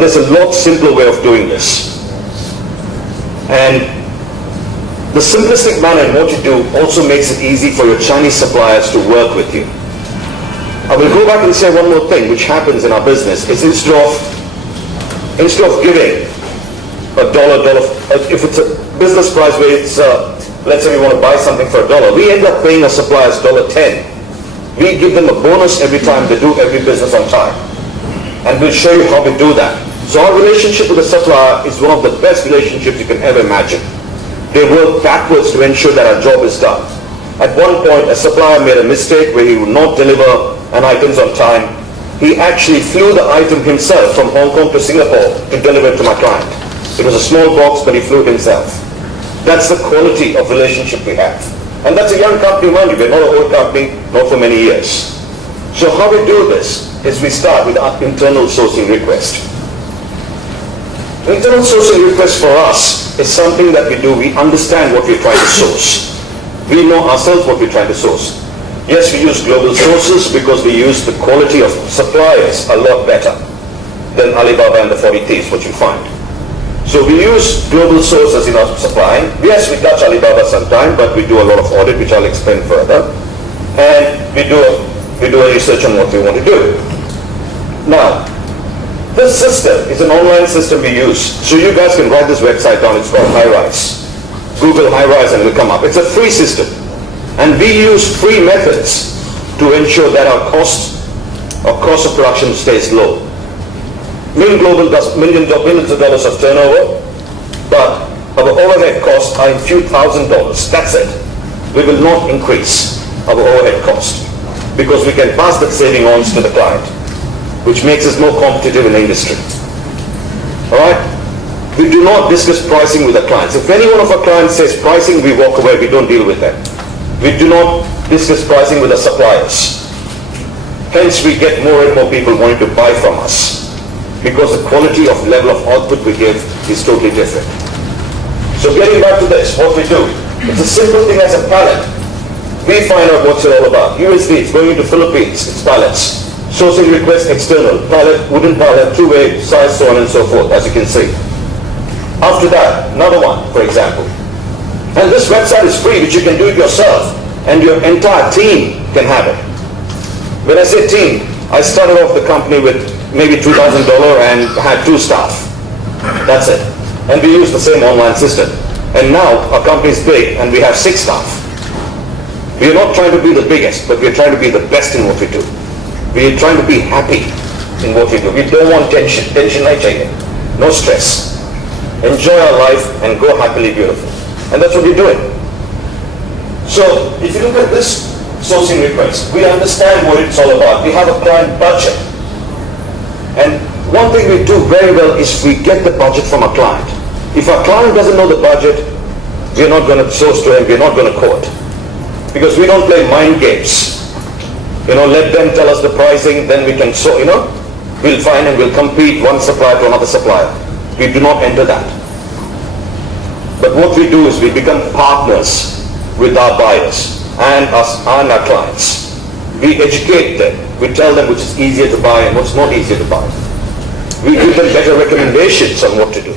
But there's a lot simpler way of doing this. And the simplistic manner in what you do also makes it easy for your Chinese suppliers to work with you. I will go back and say one more thing which happens in our business is instead of giving a dollar, if it's a business price where it's, let's say we want to buy something for $1, we end up paying our suppliers $1.10. We give them a bonus every time they do every business on time. And we'll show you how we do that. So our relationship with the supplier is one of the best relationships you can ever imagine. They work backwards to ensure that our job is done. At one point, a supplier made a mistake where he would not deliver an item on time. He actually flew the item himself from Hong Kong to Singapore to deliver it to my client. It was a small box, but he flew it himself. That's the quality of relationship we have. And that's a young company, mind you. We're not an old company, not for many years. So how we do this is we start with our internal sourcing request. Internal sourcing request for us is something that we do. We understand what we're trying to source. We know ourselves what we're trying to source. Yes, we use global sources because we use the quality of suppliers a lot better than Alibaba and the 40 Thieves, what you find. So we use global sources in our supplying. Yes, we touch Alibaba sometime, but we do a lot of audit, which I'll explain further. And we do a research on what we want to do. Now, this system is an online system we use. So you guys can write this website down. It's called HiRise. Google HiRise and it will come up. It's a free system. And we use free methods to ensure that our cost of production stays low. Ming-Global does millions of dollars of turnover, but our overhead costs are a few $1,000s. That's it. We will not increase our overhead cost because we can pass that saving on to the client, which makes us more competitive in the industry. All right? We do not discuss pricing with the clients. If any one of our clients says pricing, we walk away. We don't deal with them. We do not discuss pricing with the suppliers. Hence, we get more and more people wanting to buy from us because the quality of level of output we give is totally different. So getting back to this, what we do, it's a simple thing as a pallet. We find out what's it all about. USD, it's going into Philippines, it's pallets. Sourcing request external, pallet, wooden pallet, two-way, size, so on and so forth, as you can see. After that, another one, for example. And this website is free, which you can do it yourself, and your entire team can have it. When I say team, I started off the company with maybe $2,000 and had 2 staff. That's it. And we use the same online system. And now our company is big and we have 6 staff. We are not trying to be the biggest, but we are trying to be the best in what we do. We are trying to be happy in what we do. We don't want tension. Tension I take it. No stress. Enjoy our life and go happily beautiful. And that's what we're doing. So if you look at this sourcing request, we understand what it's all about. We have a client budget. And one thing we do very well is we get the budget from our client. If our client doesn't know the budget, we're not going to source to him, we're not going to quote. Because we don't play mind games. Let them tell us the pricing, then we can, we'll find and we'll compete one supplier to another supplier. We do not enter that. But what we do is we become partners with our buyers and our clients. We educate them. We tell them which is easier to buy and what's not easier to buy. We give them better recommendations on what to do.